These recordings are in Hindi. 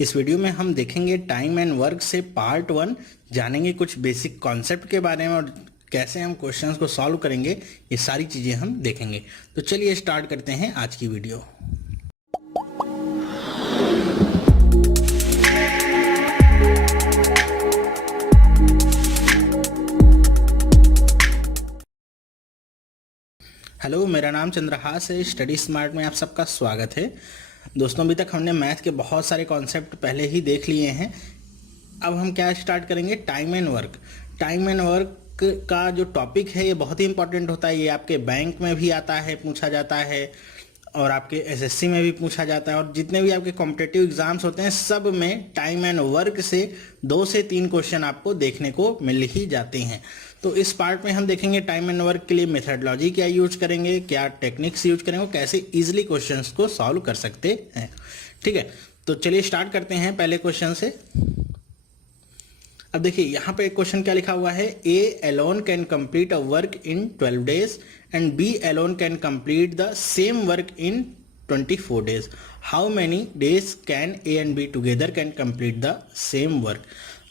इस वीडियो में हम देखेंगे टाइम एंड वर्क से पार्ट 1, जानेंगे कुछ बेसिक कॉन्सेप्ट के बारे में और कैसे हम क्वेश्चंस को सॉल्व करेंगे, ये सारी चीज़ें हम देखेंगे। तो चलिए स्टार्ट करते हैं आज की वीडियो। हेलो, मेरा नाम चंद्रहास है। स्टडी स्मार्ट में आप सबका स्वागत है। दोस्तों, अभी तक हमने मैथ के बहुत सारे कॉन्सेप्ट पहले ही देख लिए हैं। अब हम क्या स्टार्ट करेंगे, time and work. Time and work का जो टॉपिक है ये बहुत ही इंपॉर्टेंट होता है। ये आपके बैंक में भी आता है, पूछा जाता है, और आपके एसएससी में भी पूछा जाता है, और जितने भी आपके कॉम्पिटिटिव एग्जाम्स होते हैं सब में टाइम एंड वर्क से 2 से 3 क्वेश्चन आपको देखने को मिल ही जाते हैं। तो इस पार्ट में हम देखेंगे टाइम एंड वर्क के लिए मेथडोलॉजी क्या यूज करेंगे, क्या टेक्निक्स यूज करेंगे, कैसे इजीली क्वेश्चंस को सॉल्व कर सकते हैं। ठीक है, तो चलिए स्टार्ट करते हैं पहले क्वेश्चन से। अब देखिए यहाँ पे एक क्वेश्चन क्या लिखा हुआ है, A alone can complete a work in 12 days and B alone can complete the same work in 24 days। How many days can A and B together can complete the same work.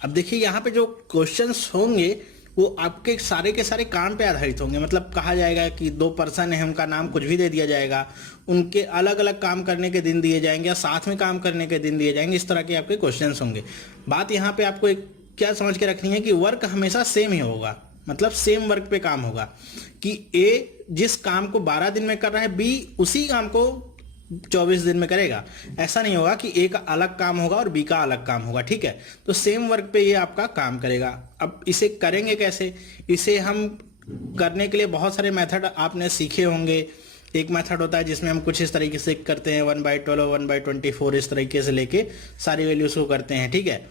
अब देखिए यहाँ पे जो क्वेश्चंस होंगे वो आपके सारे के सारे काम पे आधारित होंगे। मतलब कहा जाएगा कि 2 पर्सन है, उनका नाम कुछ भी दे दिया जाएगा, उनके अलग अलग काम करने के दिन दिए जाएंगे या साथ में काम करने के दिन दिए जाएंगे। इस तरह के आपके क्वेश्चंस होंगे। बात यहाँ पे आपको एक क्या समझ के रखनी है कि वर्क हमेशा सेम ही होगा, मतलब सेम वर्क पे काम होगा। कि ए जिस काम को 12 दिन में कर रहा है, बी उसी काम को 24 दिन में करेगा। ऐसा नहीं होगा कि ए का अलग काम होगा और बी का अलग काम होगा। ठीक है, तो सेम वर्क पे ये आपका काम करेगा। अब इसे करेंगे कैसे, इसे हम करने के लिए बहुत सारे मेथड आपने सीखे होंगे। एक मेथड होता है जिसमें हम कुछ इस तरीके से करते हैं, 1/12 1/24 इस तरीके से लेके सारी वैल्यूज को करते हैं। ठीक है,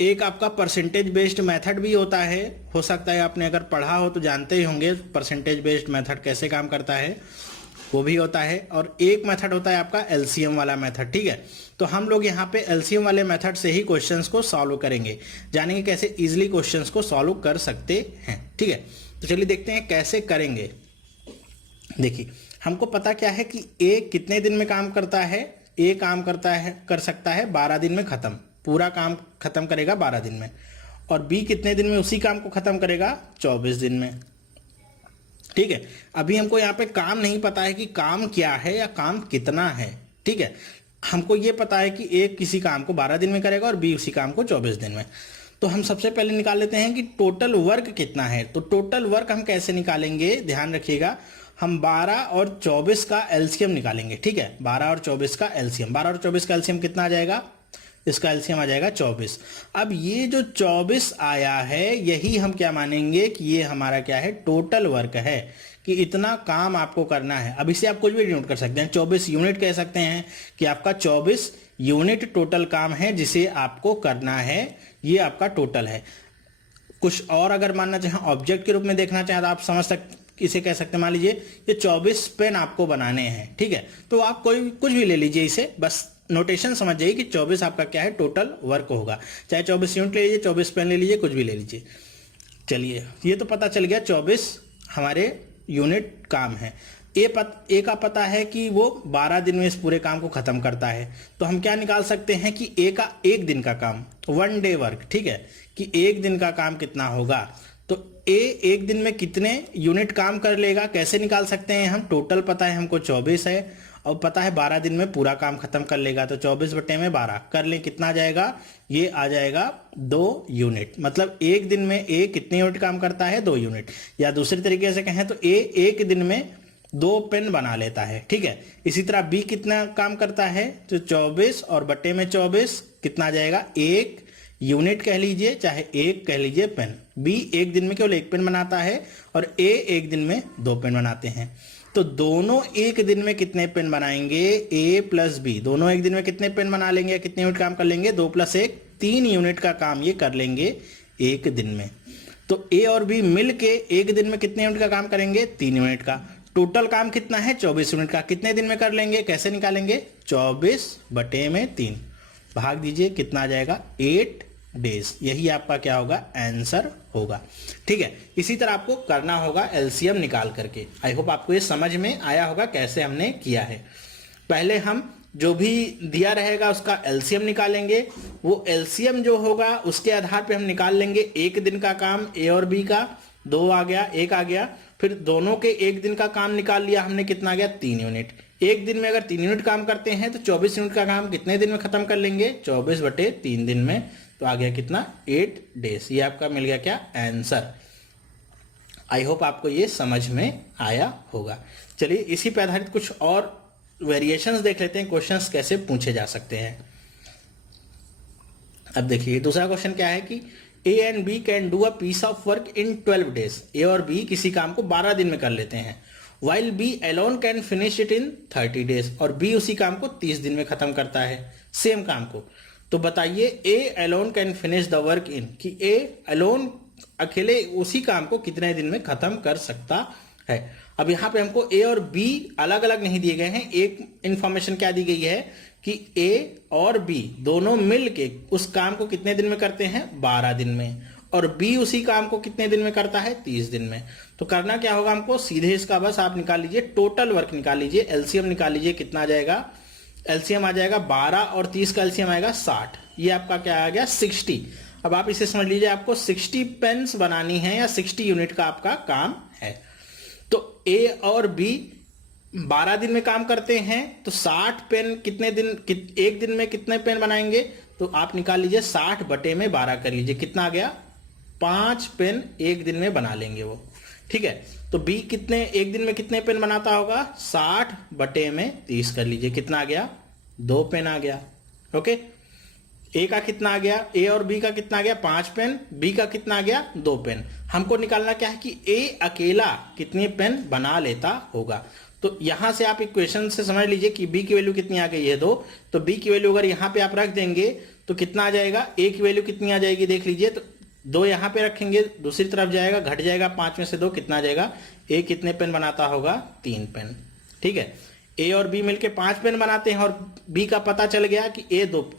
एक आपका परसेंटेज बेस्ड मेथड भी होता है। हो सकता है आपने अगर पढ़ा हो तो जानते ही होंगे परसेंटेज बेस्ड मेथड कैसे काम करता है, वो भी होता है। और एक मेथड होता है आपका एलसीएम वाला मेथड। ठीक है, तो हम लोग यहाँ पे एलसीएम वाले मेथड से ही क्वेश्चंस को सॉल्व करेंगे, जानेंगे कैसे इजीली क्वेश्चंस को सॉल्व कर सकते हैं। ठीक है, तो चलिए देखते हैं कैसे करेंगे। देखिए हमको पता क्या है कि ए कितने दिन में काम करता है, ए काम कर सकता है 12 दिन में खत्म, पूरा काम खत्म करेगा 12 दिन में। और बी कितने दिन में उसी काम को खत्म करेगा, 24 दिन में। ठीक है, अभी हमको यहाँ पे काम नहीं पता है कि काम क्या है या काम कितना है। ठीक है, हमको ये पता है कि ए किसी काम को 12 दिन में करेगा और बी उसी काम को 24 दिन में। तो हम सबसे पहले निकाल लेते हैं कि टोटल वर्क कितना है। तो टोटल वर्क हम कैसे निकालेंगे, ध्यान रखिएगा, हम 12 और 24 का एलसीएम निकालेंगे। ठीक है, 12 और 24 का एलसीएम, 12 और 24 का एलसीएम कितना आ जाएगा, इसका एलसीएम आ जाएगा 24। अब ये जो 24 आया है यही हम क्या मानेंगे कि ये हमारा क्या है, टोटल वर्क है, कि इतना काम आपको करना है। अब इसे आप कुछ भी डिनोट कर सकते हैं, 24 यूनिट कह सकते हैं कि आपका 24 यूनिट टोटल काम है जिसे आपको करना है, ये आपका टोटल है। कुछ और अगर मानना चाहें, ऑब्जेक्ट के रूप में देखना चाहें तो आप समझ सकते, इसे कह सकते हैं, मान लीजिए ये 24 पेन आपको बनाने हैं। ठीक है, तो आप कुछ भी ले लीजिए, इसे बस नोटेशन समझ जाइए कि 24 आपका क्या है, टोटल वर्क होगा। चाहे 24 यूनिट ले लीजिए, 24 पेन ले लीजिए, कुछ भी ले लीजिए। चलिए, ये तो पता चल गया 24 हमारे यूनिट काम है। ए का पता है कि वो 12 दिन में इस पूरे काम को खत्म करता है। तो हम क्या निकाल सकते हैं कि ए का 1 दिन का काम, 1 डे वर्क। ठीक है, कि 1 दिन का काम कितना होगा। तो ए 1 दिन में कितने यूनिट काम कर लेगा, कैसे निकाल सकते हैं हम, टोटल पता है हमको 24 है और पता है 12 दिन में पूरा काम खत्म कर लेगा। तो 24/12 कर लें, कितना आ जाएगा, ये आ जाएगा 2 यूनिट। मतलब 1 दिन में ए कितने यूनिट काम करता है, 2 यूनिट। या दूसरी तरीके से कहें तो ए 1 दिन में 2 पेन बना लेता है। ठीक है, इसी तरह बी कितना काम करता है, तो 24 और बटे में 24 कितना आ जाएगा, 1 यूनिट कह लीजिए, चाहे 1 कह लीजिए पेन। बी 1 दिन में केवल 1 पेन बनाता है और ए 1 दिन में 2 पेन बनाते हैं। तो दोनों 1 दिन में कितने पेन बनाएंगे, ए प्लस बी दोनों 1 दिन में कितने पेन बना लेंगे, कितने यूनिट काम कर लेंगे, 2 + 1 3 यूनिट का काम ये कर लेंगे 1 दिन में। तो ए और बी मिलके 1 दिन में कितने यूनिट का काम करेंगे, 3 यूनिट का। टोटल काम कितना है, 24 यूनिट का। कितने दिन में कर लेंगे, कैसे निकालेंगे, 24/3 भाग दीजिए, कितना आ जाएगा, 8 डेज। यही आपका क्या होगा, आंसर होगा। ठीक है, इसी तरह आपको करना होगा एलसीएम निकाल करके। आई होप आपको ये समझ में आया होगा कैसे हमने किया है। पहले हम जो भी दिया रहेगा उसका एलसीएम निकालेंगे। वो एलसीएम जो होगा उसके आधार पे हम निकाल लेंगे एक दिन का काम ए और बी का, 2 आ गया, 1 आ गया। फिर दोनों के एक दिन का काम निकाल लिया हमने, कितना आ गया 3 यूनिट। एक दिन में अगर 3 यूनिट काम करते हैं तो 24 यूनिट का काम कितने दिन में खत्म कर लेंगे, 24/3 दिन में। तो आ गया कितना 8 डेज। ये आपका मिल गया क्या आंसर। आई होप आपको ये समझ में आया होगा। चलिए इसी पे आधारित कुछ और वेरिएशंस देख लेते हैं, क्वेश्चंस कैसे पूछे जा सकते हैं। अब देखिए दूसरा क्वेश्चन क्या है कि A and B can do a piece of work in 12 days. A और बी किसी काम को 12 दिन में कर लेते हैं। While B alone can finish it in 30 days. और बी उसी काम को 30 दिन में खत्म करता है, सेम काम को। तो बताइए ए alone can finish the work in, कि ए अलोन अकेले उसी काम को कितने दिन में खत्म कर सकता है। अब यहां पे हमको ए और बी अलग अलग नहीं दिए गए हैं। एक इंफॉर्मेशन क्या दी गई है कि ए और बी दोनों मिल के उस काम को कितने दिन में करते हैं, 12 दिन में। और बी उसी काम को कितने दिन में करता है, 30 दिन में। तो करना क्या होगा हमको, सीधे इसका बस आप निकाल लीजिए, टोटल वर्क निकाल लीजिए, एलसीएम निकाल लीजिए। कितना आ जाएगा, एलसीएम आ जाएगा 12 और 30 का एलसीएम आएगा 60। ये आपका क्या आ गया 60। अब आप इसे समझ लीजिए, आपको 60 पेन्स बनानी है या 60 यूनिट का आपका काम है। तो ए और बी 12 दिन में काम करते हैं, तो 60 पेन कितने दिन, एक दिन में कितने पेन बनाएंगे। तो आप निकाल लीजिए 60/12 कर लीजिए, कितना आ गया 5 पेन एक दिन में बना लेंगे वो। ठीक है, तो बी कितने एक दिन में कितने पेन बनाता होगा, 60/30 कर लीजिए, कितना आ गया 2 पेन आ गया। ओके, ए का कितना आ गया, ए और बी का कितना आ गया 5 पेन, बी का कितना आ गया 2 पेन। हमको निकालना क्या है कि ए अकेला कितने पेन बना लेता होगा। तो यहां से आप इक्वेशन से समझ लीजिए कि बी की वैल्यू कितनी आ गई है 2। तो बी की वैल्यू अगर यहां पे आप रख देंगे तो कितना आ जाएगा, ए की वैल्यू कितनी आ जाएगी देख लीजिए। तो 2 यहां पे रखेंगे, दूसरी तरफ जाएगा, घट जाएगा, 5 में से 2 कितना आ जाएगा, ए कितने पेन बनाता होगा 3 पेन। ठीक है, ए और बी मिलके 5 पेन बनाते हैं और बी का पता चल गया कि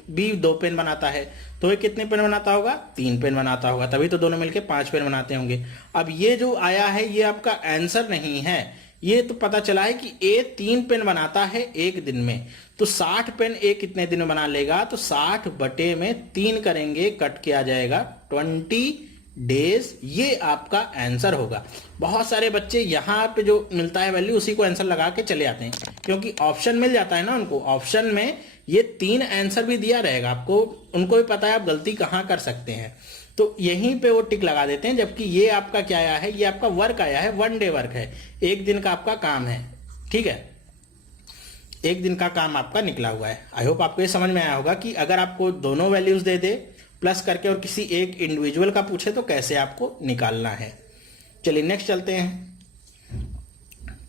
बी 2 पेन बनाता है, तो ये कितने पेन बनाता होगा, 3 पेन बनाता होगा, तभी तो दोनों मिलके 5 पेन बनाते होंगे। अब ये जो आया है ये आपका आंसर नहीं है, ये तो पता चला है कि ए 3 पेन बनाता है एक दिन में। तो 60 पेन ए कितने दिन में बना लेगा, तो 60/3 करेंगे, कट के आ जाएगा 20 डेज। ये आपका आंसर होगा। बहुत सारे बच्चे यहाँ पे जो मिलता है वैल्यू उसी को आंसर लगा के चले आते हैं, क्योंकि ऑप्शन मिल जाता है ना उनको। ऑप्शन में ये 3 आंसर भी दिया रहेगा आपको, उनको भी पता है आप गलती कहाँ कर सकते हैं, तो यहीं पे वो टिक लगा देते हैं। जबकि ये आपका क्या आया है, ये आपका वर्क आया है, 1 डे वर्क है, एक दिन का आपका काम है। ठीक है, एक दिन का काम आपका निकला हुआ है। आई होप आपको ये समझ में आया होगा कि अगर आपको दोनों वैल्यूज दे दे प्लस करके और किसी एक इंडिविजुअल का पूछे तो कैसे आपको निकालना है। चलिए नेक्स्ट चलते हैं।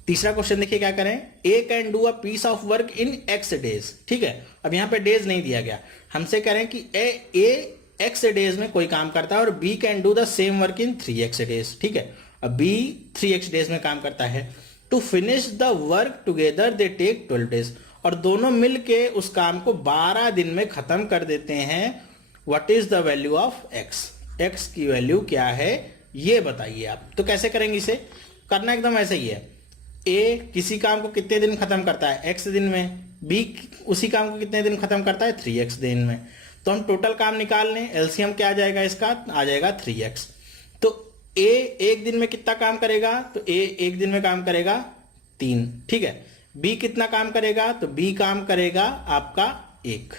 तीसरा क्वेश्चन देखिए क्या करें, A can do a piece of work in x days. ठीक है, अब यहां पे डेज नहीं दिया गया, हमसे करें कि ए x डेज में कोई काम करता है और B can do the same work in 3x days. ठीक है, अब बी 3x डेज में काम करता है। To finish the work together they take 12 days. और दोनों मिलके उस काम को 12 दिन में खत्म कर देते हैं। What is the value of x, x की वैल्यू क्या है ये बताइए आप। तो कैसे करेंगे इसे, करना एकदम ऐसे ही है। ए किसी काम को कितने दिन खत्म करता है, x दिन में। बी उसी काम को कितने दिन खत्म करता है, 3x दिन में। तो हम टोटल काम निकाल लें, एलसीएम क्या आ जाएगा इसका, आ जाएगा 3x। तो ए एक दिन में कितना काम करेगा, तो ए एक दिन में काम करेगा 3। ठीक है, बी कितना काम करेगा, तो बी काम करेगा आपका 1।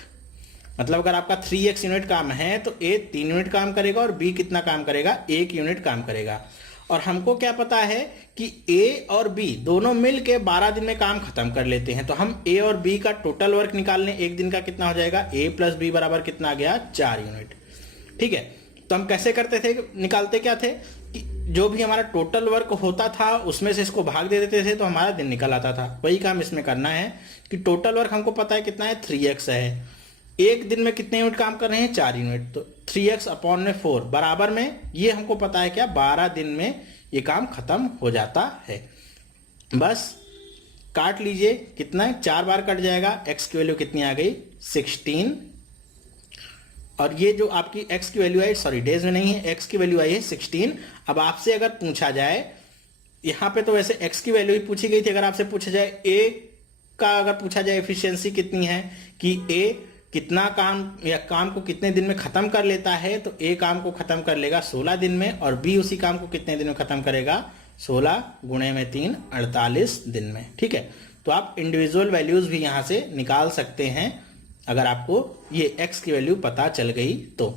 मतलब अगर आपका 3x यूनिट काम है तो ए 3 यूनिट काम करेगा और बी कितना काम करेगा, 1 यूनिट काम करेगा। और हमको क्या पता है कि ए और बी दोनों मिल के 12 दिन में काम खत्म कर लेते हैं। तो हम ए और बी का टोटल वर्क निकाल लें, एक दिन का कितना हो जाएगा, ए प्लस बी बराबर कितना आ गया, 4 यूनिट। ठीक है, तो हम कैसे करते थे, निकालते क्या थे कि जो भी हमारा टोटल वर्क होता था उसमें से इसको भाग दे देते थे तो हमारा दिन निकल आता था। वही काम इसमें करना है कि टोटल वर्क हमको पता है कितना है, 3x है। एक दिन में कितने यूनिट काम कर रहे हैं, 4 यूनिट। तो 3x/4 बराबर में ये हमको पता है क्या, 12 दिन में ये काम खत्म हो जाता है। बस काट लीजिए, कितना है, 4 बार कट जाएगा। x की वैल्यू कितनी आ गई, 16। और ये जो आपकी x की वैल्यू आई, सॉरी डेज में नहीं है, x की वैल्यू आई है 16। अब आपसे अगर पूछा जाए, यहां पे तो वैसे x की वैल्यू ही पूछी गई थी, अगर आपसे पूछा जाए ए का अगर पूछा जाए एफिशिएंसी कितनी है कि ए कितना काम या काम को कितने दिन में खत्म कर लेता है, तो ए काम को खत्म कर लेगा 16 दिन में और बी उसी काम को कितने दिन में खत्म करेगा 16 गुणे में 3 48 दिन में। ठीक है, तो आप इंडिविजुअल वैल्यूज भी यहां से निकाल सकते हैं अगर आपको ये x की वैल्यू पता चल गई तो।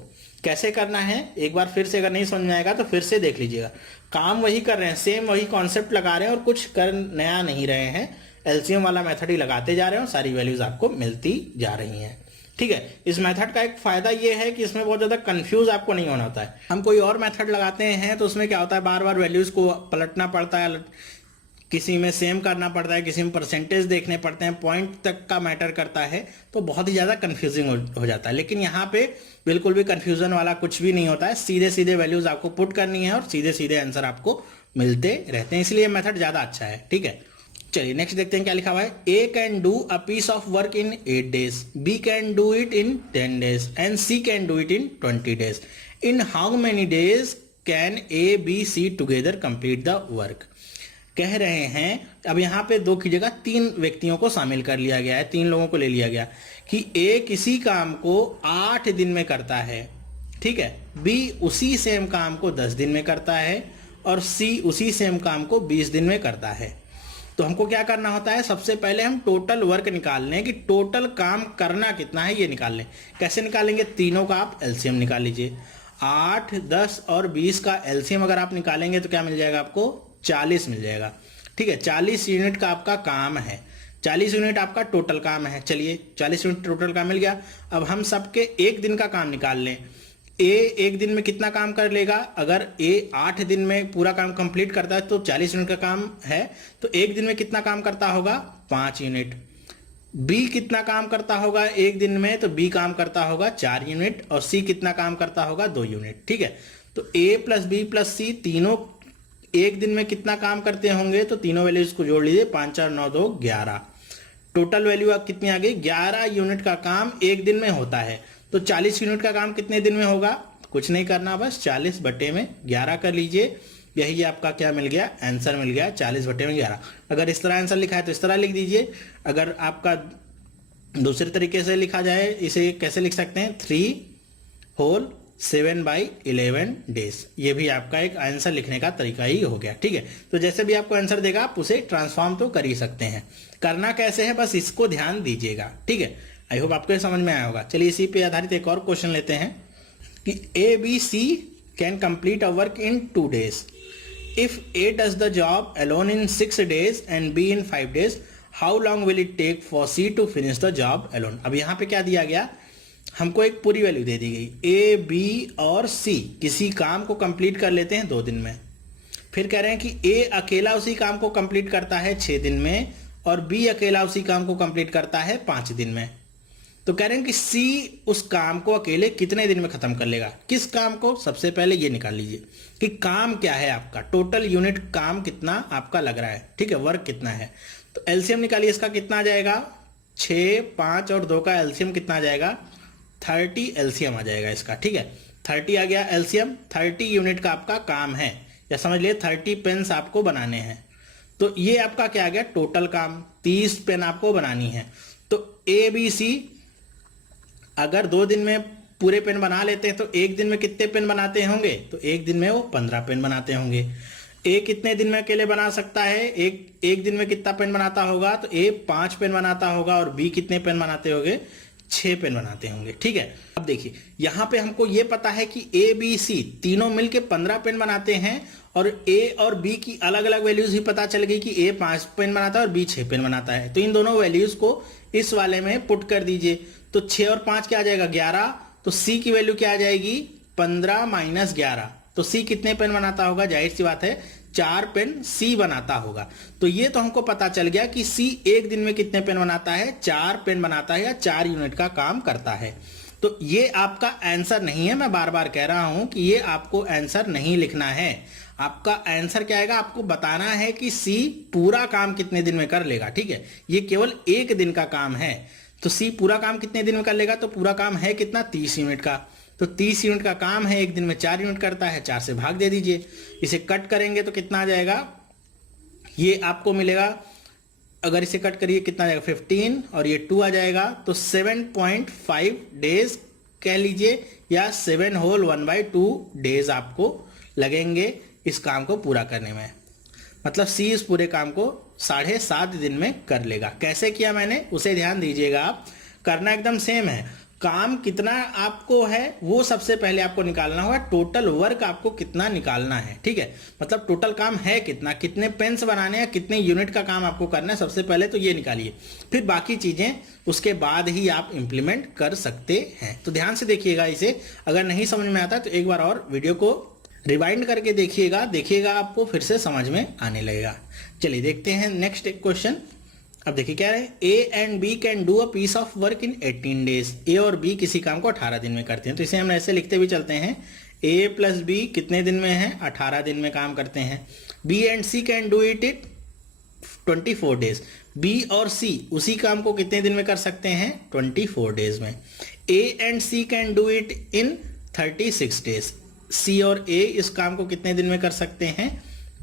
कैसे करना है एक बार फिर से अगर नहीं समझ में आएगा तो फिर से देख लीजिएगा। काम वही कर रहे हैं, सेम वही कॉन्सेप्ट लगा रहे हैं और कुछ कर नया नहीं रहे हैं, एलसीएम वाला मेथड ही लगाते जा रहे हैं और सारी वैल्यूज आपको मिलती जा रही हैं। ठीक है, इस मेथड का एक फायदा ये है कि इसमें बहुत ज्यादा कंफ्यूज आपको नहीं होना होता है। हम कोई और मेथड लगाते हैं तो उसमें क्या होता है, बार बार वैल्यूज को पलटना पड़ता है, किसी में सेम करना पड़ता है, किसी में परसेंटेज देखने पड़ते हैं, पॉइंट तक का मैटर करता है, तो बहुत ही ज़्यादा कंफ्यूजिंग हो जाता है। लेकिन यहाँ पे बिल्कुल भी कंफ्यूजन वाला कुछ भी नहीं होता है, सीधे सीधे वैल्यूज आपको पुट करनी है और सीधे सीधे आंसर आपको मिलते रहते हैं, इसलिए मेथड ज़्यादा अच्छा है। ठीक है, चलिए नेक्स्ट देखते हैं क्या लिखा हुआ है। A can do a piece of work in 8 days, B can do it in 10 days and C can do it in 20 days। In how many days can A B C together complete the work. कह रहे हैं, अब यहाँ पे दो की जगह 3 व्यक्तियों को शामिल कर लिया गया है, 3 लोगों को ले लिया गया कि ए किसी काम को 8 दिन में करता है, ठीक है, बी उसी सेम काम को 10 दिन में करता है और सी उसी सेम काम को 20 दिन में करता है। तो हमको क्या करना होता है, सबसे पहले हम टोटल वर्क निकाल लें कि टोटल काम करना कितना है ये निकाल लें। कैसे निकालेंगे, तीनों का आप एलसीएम निकाल लीजिए। 8, 10 और 20 का एलसीएम अगर आप निकालेंगे तो क्या मिल जाएगा आपको, 40 मिल जाएगा। ठीक है, 40 यूनिट का आपका काम है, 40 यूनिट आपका टोटल काम है। चलिए 40 यूनिट टोटल काम मिल गया। अब हम सबके एक दिन का काम निकाल लें। ए एक दिन में कितना काम कर लेगा, अगर ए 8 दिन में पूरा काम कंप्लीट करता है तो 40 यूनिट का काम है, तो एक दिन में कितना काम करता होगा, 5 यूनिट। बी कितना काम करता होगा एक दिन में, तो बी काम करता होगा 4 यूनिट और सी कितना काम करता होगा 2 यूनिट। ठीक है, तो ए प्लस बी प्लस सी तीनों एक दिन में कितना काम करते होंगे, तो तीनों वैल्यूज को जोड़ लीजिए, 5 4 9 2 11। टोटल वैल्यू अब कितनी आ गई, 11 यूनिट का काम एक दिन में होता है। तो 40 यूनिट का काम कितने दिन में होगा, कुछ नहीं करना, बस 40 बटे में 11 कर लीजिए। यही आपका क्या मिल गया, आंसर मिल गया 40 बटे में 11। अगर इस तरह आंसर लिखा है तो इस तरह लिख दीजिए। अगर आपका दूसरे तरीके से लिखा जाए, इसे कैसे लिख सकते हैं, 3 होल 7/11 डेज। ये भी आपका एक आंसर लिखने का तरीका ही हो गया। ठीक है, तो जैसे भी आपको आंसर देगा आप उसे ट्रांसफॉर्म तो कर ही सकते हैं। करना कैसे है बस इसको ध्यान दीजिएगा। ठीक है, आई होप आपको समझ में आया होगा। चलिए इसी पे आधारित एक और क्वेश्चन लेते हैं कि A B C can complete a work in 2 days। If A does the job alone in 6 days and B in 5 days, how long will it take for C to finish the job alone. अब यहाँ पे क्या दिया गया, हमको एक पूरी वैल्यू दे दी गई, ए बी और सी किसी काम को कंप्लीट कर लेते हैं 2 दिन में। फिर कह रहे हैं कि ए अकेला उसी काम को कंप्लीट करता है 6 दिन में और बी अकेला उसी काम को कंप्लीट करता है 5 दिन में। तो कह रहे हैं कि सी उस काम को अकेले कितने दिन में खत्म कर लेगा। किस काम को, सबसे पहले ये निकाल लीजिए कि काम क्या है आपका, टोटल यूनिट काम कितना आपका लग रहा है। ठीक है, वर्क कितना है, तो एलसीएम निकालिए। इसका कितना आ जाएगा, 6, 5 और 2 का एलसीएम कितना आ जाएगा, 30 एलसीएम आ जाएगा इसका। ठीक है, 30 आ गया एलसीएम। 30 यूनिट का आपका काम है, या समझ लिए 30 पेन्स आपको बनाने हैं। तो ये आपका क्या आ गया, टोटल काम 30 पेन आपको बनानी है। तो ए बी सी अगर 2 दिन में पूरे पेन बना लेते हैं तो एक दिन में कितने पेन बनाते होंगे, तो एक दिन में वो 15 पेन बनाते होंगे। ए कितने दिन में अकेले बना सकता है, एक दिन में कितना पेन बनाता होगा, तो ए 5 पेन बनाता होगा और बी कितने पेन बनाते होंगे, 6 पेन बनाते होंगे। ठीक है, अब देखिए यहां पे हमको ये पता है कि ए बी सी तीनों मिलके 15 पेन बनाते हैं और ए और बी की अलग अलग वैल्यूज भी पता चल गई कि ए 5 पेन बनाता है और बी 6 पेन बनाता है। तो इन दोनों वैल्यूज को इस वाले में पुट कर दीजिए। तो 6 और 5 क्या आ जाएगा, 11। तो सी की वैल्यू क्या आ जाएगी, 15 - 11। तो सी कितने पेन बनाता होगा, जाहिर सी बात है 4 पेन सी बनाता होगा। तो ये तो हमको पता चल गया कि सी एक दिन में कितने पेन बनाता है, 4 पेन बनाता है या 4 यूनिट का काम करता है। तो ये आपका आंसर नहीं है, मैं बार बार कह रहा हूं कि ये आपको आंसर नहीं लिखना है। आपका आंसर क्या आएगा, आपको बताना है कि सी पूरा काम कितने दिन में कर लेगा। ठीक है, ये केवल एक दिन का काम है, तो सी पूरा काम कितने दिन में कर लेगा, तो पूरा काम है कितना, 30 यूनिट का। तो 30 यूनिट का काम है, एक दिन में 4 यूनिट करता है, 4 से भाग दे दीजिए। इसे कट करेंगे तो कितना आ जाएगा, ये आपको मिलेगा अगर इसे कट करिए कितना आ जाएगा 15 और ये 2 आ जाएगा, तो 7.5 डेज कह लीजिए, या 7 होल 1/2 डेज आपको लगेंगे इस काम को पूरा करने में। मतलब सी इस पूरे काम को 7.5 दिन में कर लेगा। कैसे किया मैंने उसे ध्यान दीजिएगा आप, करना एकदम सेम है। काम कितना आपको है वो सबसे पहले आपको निकालना होगा, टोटल वर्क आपको कितना निकालना है, ठीक है। मतलब टोटल काम है कितना, कितने पेन्स बनाने हैं, कितने यूनिट का काम आपको करना है, सबसे पहले तो ये निकालिए, फिर बाकी चीजें उसके बाद ही आप इंप्लीमेंट कर सकते हैं। तो ध्यान से देखिएगा इसे, अगर नहीं समझ में आता तो एक बार और वीडियो को रिवाइंड करके देखिएगा आपको फिर से समझ में आने लगेगा। चलिए देखते हैं नेक्स्ट एक क्वेश्चन। अब देखिए क्या है, A and B can do a piece of work in 18 days. A और बी किसी काम को 18 दिन में करते हैं, तो इसे हम ऐसे लिखते भी चलते हैं, ए प्लस बी कितने दिन में है, 18 दिन में काम करते हैं। B and C can do it 24 days. B और सी उसी काम को कितने दिन में कर सकते हैं, 24 डेज में। A and C can do it in 36 days. C और ए इस काम को कितने दिन में कर सकते हैं,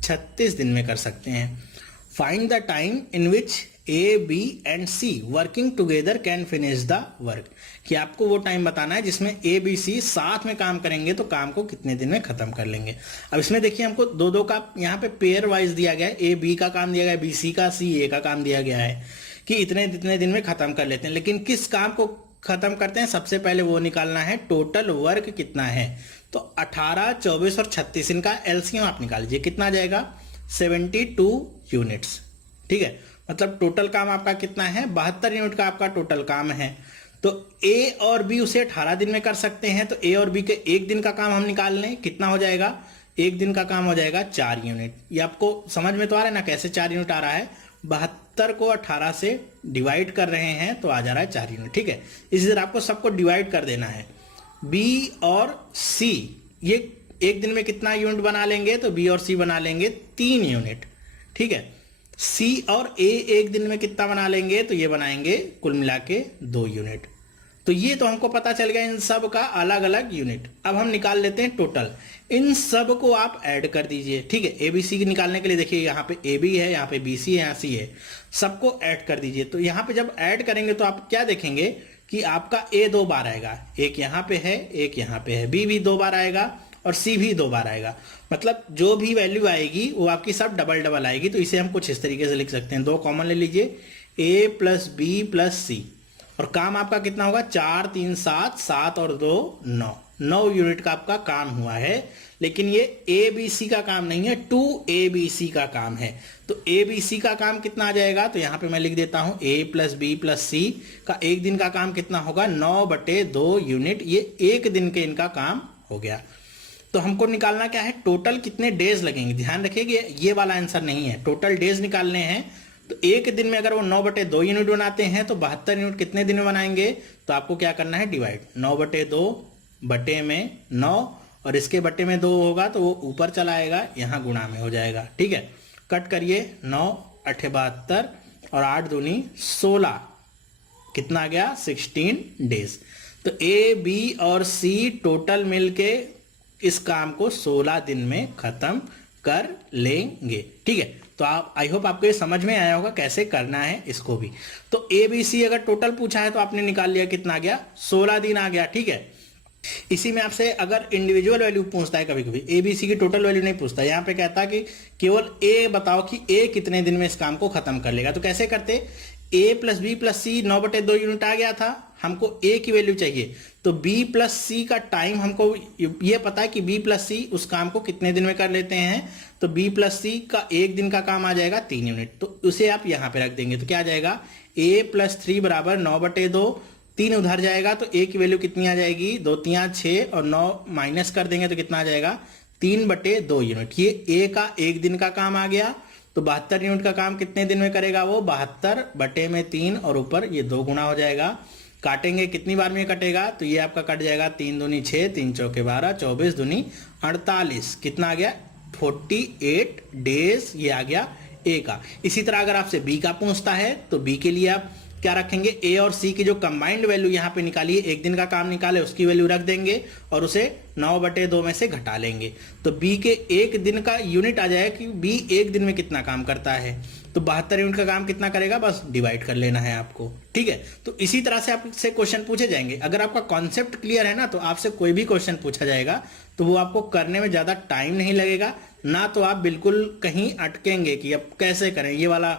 36 दिन में कर सकते हैं। Find the time in which A B and C working together can finish the work. कि आपको वो टाइम बताना है जिसमें ए बी सी साथ में काम करेंगे तो काम को कितने दिन में खत्म कर लेंगे। अब इसमें देखिए हमको दो दो का यहाँ पे पेयर वाइज दिया गया है, ए बी का काम दिया गया है, बी सी का, सी ए का काम दिया गया है कि इतने दिन में खत्म कर लेते हैं। लेकिन किस काम को खत्म करते हैं, सबसे पहले वो निकालना है टोटल वर्क कितना है। तो 18, 24 और 36 इनका एलसीएम आप निकाल लीजिए, कितना आ जाएगा 72 यूनिट्स, ठीक है। मतलब टोटल काम आपका कितना है, 72 यूनिट का आपका टोटल काम है। तो ए और बी उसे 18 दिन में कर सकते हैं, तो ए और बी के एक दिन का काम हम निकाल लें, कितना हो जाएगा, एक दिन का काम हो जाएगा 4 यूनिट। ये आपको समझ में तो आ रहा है ना कैसे 4 यूनिट आ रहा है, 72 को 18 से डिवाइड कर रहे हैं तो आ जा रहा है 4 यूनिट, ठीक है। इसी तरह आपको सबको डिवाइड कर देना है। बी और सी ये एक दिन में कितना यूनिट बना लेंगे, तो बी और सी बना लेंगे 3 यूनिट, ठीक है। सी और ए एक दिन में कितना बना लेंगे, तो ये बनाएंगे कुल मिला के 2 यूनिट। तो ये तो हमको पता चल गया इन सब का अलग अलग यूनिट। अब हम निकाल लेते हैं टोटल, इन सब को आप ऐड कर दीजिए, ठीक है। ए बी सी निकालने के लिए देखिए यहाँ पे ए बी है, यहाँ पे बी सी है, यहाँ सी है, सबको ऐड कर दीजिए। तो यहाँ पे जब ऐड करेंगे तो आप क्या देखेंगे कि आपका ए 2 बार आएगा, एक यहाँ पे है, एक यहाँ पे है, बी भी 2 बार आएगा और सी भी 2 बार आएगा। मतलब जो भी वैल्यू आएगी वो आपकी सब डबल डबल आएगी। तो इसे हम कुछ इस तरीके से लिख सकते हैं, 2 कॉमन ले लीजिए, ए प्लस बी प्लस सी, और काम आपका कितना होगा 4 3 7, 7 और 2 9 यूनिट का आपका काम हुआ है। लेकिन ये ए बी सी का काम नहीं है, 2 ए बी सी का काम है। तो ए बी सी का काम कितना आ जाएगा, तो यहां पे मैं लिख देता हूं ए प्लस बी प्लस सी का एक दिन का काम कितना होगा 9/2 यूनिट। ये एक दिन के इनका काम हो गया। तो हमको निकालना क्या है, टोटल कितने डेज लगेंगे। ध्यान रखिए ये वाला आंसर नहीं है, टोटल डेज निकालने हैं। तो एक दिन में अगर वो 9/2 यूनिट बनाते हैं तो 72 यूनिट कितने दिन में बनाएंगे, तो आपको क्या करना है डिवाइड, 9/2 बटे में 9 और इसके बटे में 2 होगा तो वो ऊपर चला आएगा, यहाँ गुणा में हो जाएगा, ठीक है। कट करिए, 9 8 72 और 8 दूनी 16, कितना आ गया 16 डेज। तो ए बी और सी टोटल मिलके इस काम को 16 दिन में खत्म कर लेंगे, ठीक है। तो आप आई होप आपको ये समझ में आया होगा कैसे करना है इसको भी। तो ए बी सी अगर टोटल पूछा है तो आपने निकाल लिया, कितना आ गया 16 दिन आ गया, ठीक है। इसी में आपसे अगर इंडिविजुअल वैल्यू पूछता है कभी कभी, ए बी सी की टोटल वैल्यू नहीं पूछता, यहाँ पे कहता कि केवल ए बताओ कि ए कितने दिन में इस काम को खत्म कर लेगा। तो कैसे करते, ए प्लस बी प्लस सी 9/2 यूनिट आ गया था, हमको ए की वैल्यू चाहिए, तो बी प्लस सी का टाइम हमको ये पता है कि बी प्लस सी उस काम को कितने दिन में कर लेते हैं। तो बी प्लस सी का एक दिन का काम आ जाएगा 3 यूनिट, तो उसे आप यहां पे रख देंगे। तो क्या आ जाएगा, ए प्लस 3 बराबर 9/2, 3 उधर जाएगा तो ए की वैल्यू कितनी आ जाएगी, 2 3 6 और 9 माइनस कर देंगे तो कितना आ जाएगा 3/2 यूनिट। ये ए का एक दिन का काम आ गया। तो 72 यूनिट का काम कितने दिन में करेगा वो, 72/3 और ऊपर ये 2 गुना हो जाएगा। काटेंगे कितनी बार में कटेगा, तो ये आपका कट जाएगा 3 दूनी 6, 3 चौके 12, 24 दूनी 48, कितना आ गया 48 डेज, ये आ गया ए का। इसी तरह अगर आपसे बी का पूछता है तो बी के लिए आप क्या रखेंगे, ए और सी की जो कंबाइंड वैल्यू यहाँ पे निकालिए, एक दिन का काम निकाले उसकी वैल्यू रख देंगे और उसे 9/2 में से घटा लेंगे, तो बी के एक दिन का यूनिट आ जाएगा कि बी एक दिन में कितना काम करता है। तो 72 यूनिट का काम कितना करेगा, बस डिवाइड कर लेना है आपको। ठीक है, तो इसी तरह से आपसे क्वेश्चन पूछे जाएंगे। अगर आपका कॉन्सेप्ट क्लियर है ना, तो आपसे कोई भी क्वेश्चन पूछा जाएगा तो वो आपको करने में ज्यादा टाइम नहीं लगेगा ना, तो आप बिल्कुल कहीं अटकेंगे कि अब कैसे करें, ये वाला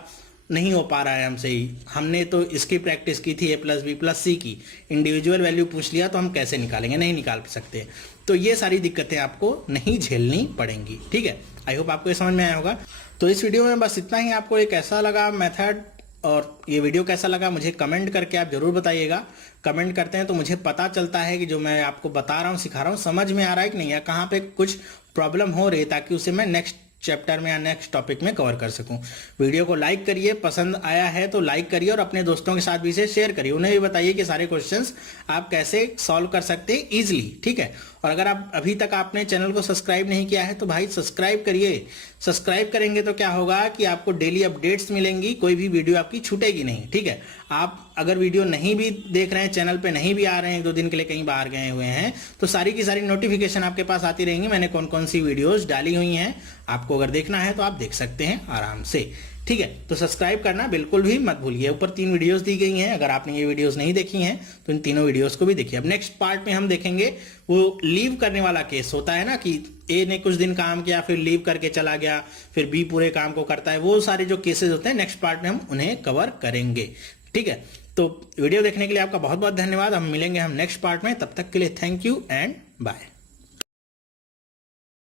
नहीं हो पा रहा है हमसे ही, हमने तो इसकी प्रैक्टिस की थी a+b+c की, इंडिविजुअल वैल्यू पूछ लिया तो हम कैसे निकालेंगे, नहीं निकाल सकते। तो ये सारी दिक्कतें आपको नहीं झेलनी पड़ेंगी। ठीक है, आई होप आपको ये समझ में आया होगा। तो इस वीडियो में बस इतना ही। आपको ये कैसा लगा मेथड और ये वीडियो कैसा लगा मुझे कमेंट करके आप जरूर बताइएगा। कमेंट करते हैं तो मुझे पता चलता है कि जो मैं आपको बता रहा हूँ, सिखा रहा हूँ, समझ में आ रहा है कि नहीं है, कहाँ पे कुछ प्रॉब्लम हो रही है, ताकि उसे मैं नेक्स्ट चैप्टर में या नेक्स्ट टॉपिक में कवर कर सकूं। वीडियो को लाइक करिए, पसंद आया है तो लाइक करिए और अपने दोस्तों के साथ भी इसे शेयर करिए, उन्हें भी बताइए कि सारे क्वेश्चंस आप कैसे सॉल्व कर सकते हैं इजीली। ठीक है, और अगर आप अभी तक आपने चैनल को सब्सक्राइब नहीं किया है तो भाई सब्सक्राइब करिए। सब्सक्राइब करेंगे तो क्या होगा कि आपको डेली अपडेट्स मिलेंगी, कोई भी वीडियो आपकी छूटेगी नहीं। ठीक है, आप अगर वीडियो नहीं भी देख रहे हैं, चैनल पे नहीं भी आ रहे हैं, 2 दिन के लिए कहीं बाहर गए हुए हैं, तो सारी की सारी नोटिफिकेशन आपके पास आती रहेंगी, मैंने कौन कौन सी वीडियोस डाली हुई हैं। आपको अगर देखना है तो आप देख सकते हैं आराम से। ठीक है, तो सब्सक्राइब करना बिल्कुल भी मत भूलिए। ऊपर 3 वीडियोस दी गई हैं, अगर आपने ये वीडियोस नहीं देखी हैं तो इन तीनों वीडियोस को भी देखिए। अब नेक्स्ट पार्ट में हम देखेंगे वो लीव करने वाला केस होता है ना, कि ए ने कुछ दिन काम किया फिर लीव करके चला गया, फिर बी पूरे काम को करता है, वो सारे जो केसेस होते हैं नेक्स्ट पार्ट में हम उन्हें कवर करेंगे। ठीक है, तो वीडियो देखने के लिए आपका बहुत बहुत धन्यवाद। हम मिलेंगे नेक्स्ट पार्ट में, तब तक के लिए थैंक यू एंड बाय।